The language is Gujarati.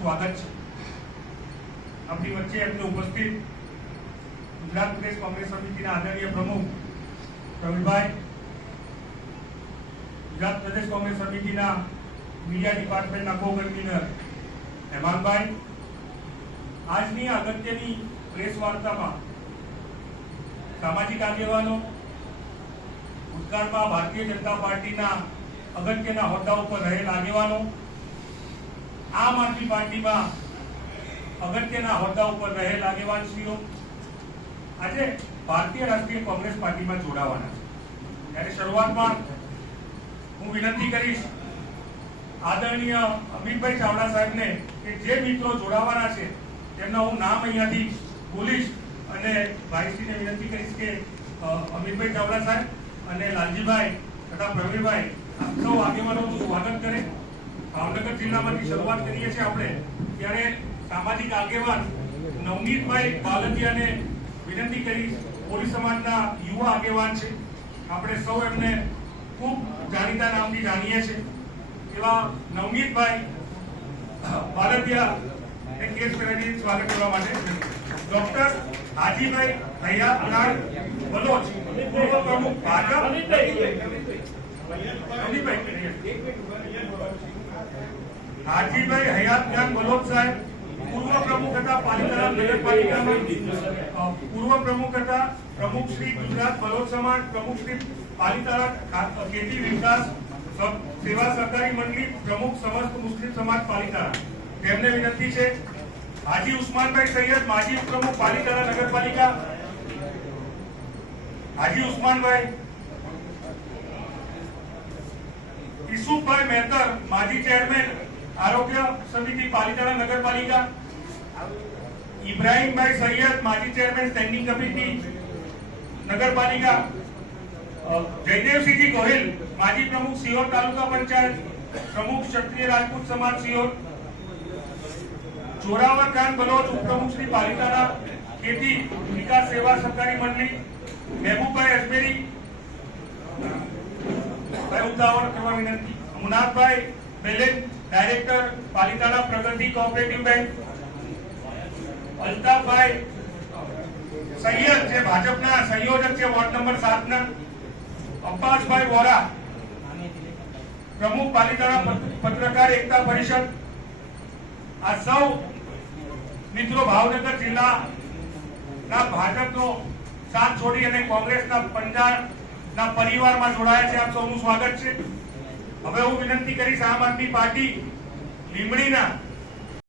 સ્વાગત છે। આપણી વચ્ચે એમને ઉપસ્થિત ગુજરાત પ્રદેશ કોંગ્રેસ સમિતિના આદરણીય પ્રમુખ પ્રવીણભાઈ, ગુજરાત પ્રદેશ કોંગ્રેસ સમિતિના મીડિયા ડિપાર્ટમેન્ટના કો-કન્વીનર હેમાંગભાઈ, આજની અગત્યની પ્રેસ વાર્તામાં સામાજિક આગેવાનો, ભૂતકાળમાં ભારતીય જનતા પાર્ટીના અગત્યના હોદ્દા ઉપર રહેલ આગેવાનો, આમ આદમી પાર્ટીમાં અગત્યના હોદ્દા ઉપર રહેલ આગેવાનશ્રીઓ આજે ભારતીય રાષ્ટ્રીય કોંગ્રેસ પાર્ટીમાં જોડાવાના છે। ત્યારે શરૂઆતમાં હું વિનંતી કરીશ આદરણીય અમિતભાઈ ચાવડા સાહેબને કે જે મિત્રો જોડાવાના છે તેમના હું નામ અહીંયાથી બોલીશ અને ભાઈશ્રીને વિનંતી કરીશ કે અમિતભાઈ ચાવડા સાહેબ અને લાલજીભાઈ તથા પ્રવીણભાઈ સૌ આગેવાનોનું સ્વાગત કરે। ભાવનગર જિલ્લામાંથી શરૂઆત કરીએ છીએ આપણે, ત્યારે સામાજિક આગેવાન નવનીતભાઈ બાલદિયાને વિનંતી કરીશ। કોળી સમાજના યુવા આગેવાન છે, આપણે સૌ એમને ખૂબ જાણીતા નામથી જાણીએ છીએ એવા નવનીતભાઈ બાલદિયા કેસ પેરાડી સ્વાગત કરવા માટે ડોક્ટર હાજીભાઈ હયાતખાન બલોચ, પૂર્વ પ્રમુખ ભાજપ, હાજીભાઈ હયાતખાન બલોચ સાહેબ પૂર્વ પ્રમુખ હતા પાલિતાણા નગરપાલિકામાં, પૂર્વ પ્રમુખ હતા પ્રમુખ શ્રી ગુજરાત બલોચ સમાજ, પ્રમુખ શ્રી પાલિતાણા ખેતી વિકાસ સેવા સહકારી મંડળી, પ્રમુખ સમસ્ત મુસ્લિમ સમાજ પાલિતાણા। તેમને વિનંતી છે હાજી ઉસ્માનભાઈ સૈયદ, માજી ઉપપ્રમુખ પાલિતાણા નગરપાલિકા, હાજી ઉસ્માનભાઈ, ઈસુફભાઈ મહેતર, માજી ચેરમેન આરોગ્ય સમિતિ પાલિતાણા નગરપાલિકા, ઇબ્રાહીમભાઈ સૈયદ, માજી ચેરમેન સ્ટેન્ડિંગ કમિટી નગરપાલિકા, જયદેવસિંહજી ગોહિલ, માજી પ્રમુખ સિહોર તાલુકા પંચાયત, પ્રમુખ ક્ષત્રિય રાજપૂત સમાજ સિહોર, જોરાવર ખાન બલોચ, ઉપપ્રમુખ શ્રી પાલિતાણા ખેતી વિકાસ સેવા સહકારી મંડળી, મહેબૂબભાઈ અજમેરી, ભાઈ ઉતાવળ કરવા વિનંતી, મુનાફભાઈ બેલેન, ડાયરેક્ટર પાલિતાણા પ્રગતિ કોઓપરેટિવ બેંક, અલ્તાફભાઈ સૈયદ જે ભાજપના સંયોજક છે વોર્ડ નંબર 7 ના, અબ્બાસભાઈ વોરા, પ્રમુખ પાલિતાણા પત્રકાર એકતા પરિષદ। આ સૌ મિત્રો ભાવનગર જિલ્લાના ભાજપનો સાથ છોડી અને કોંગ્રેસના પંજાબના પરિવારમાં જોડાયા છે। આપ સૌનું સ્વાગત છે। હવે હું વિનંતી કરીશ આમ આદમી પાર્ટી લીંબડીના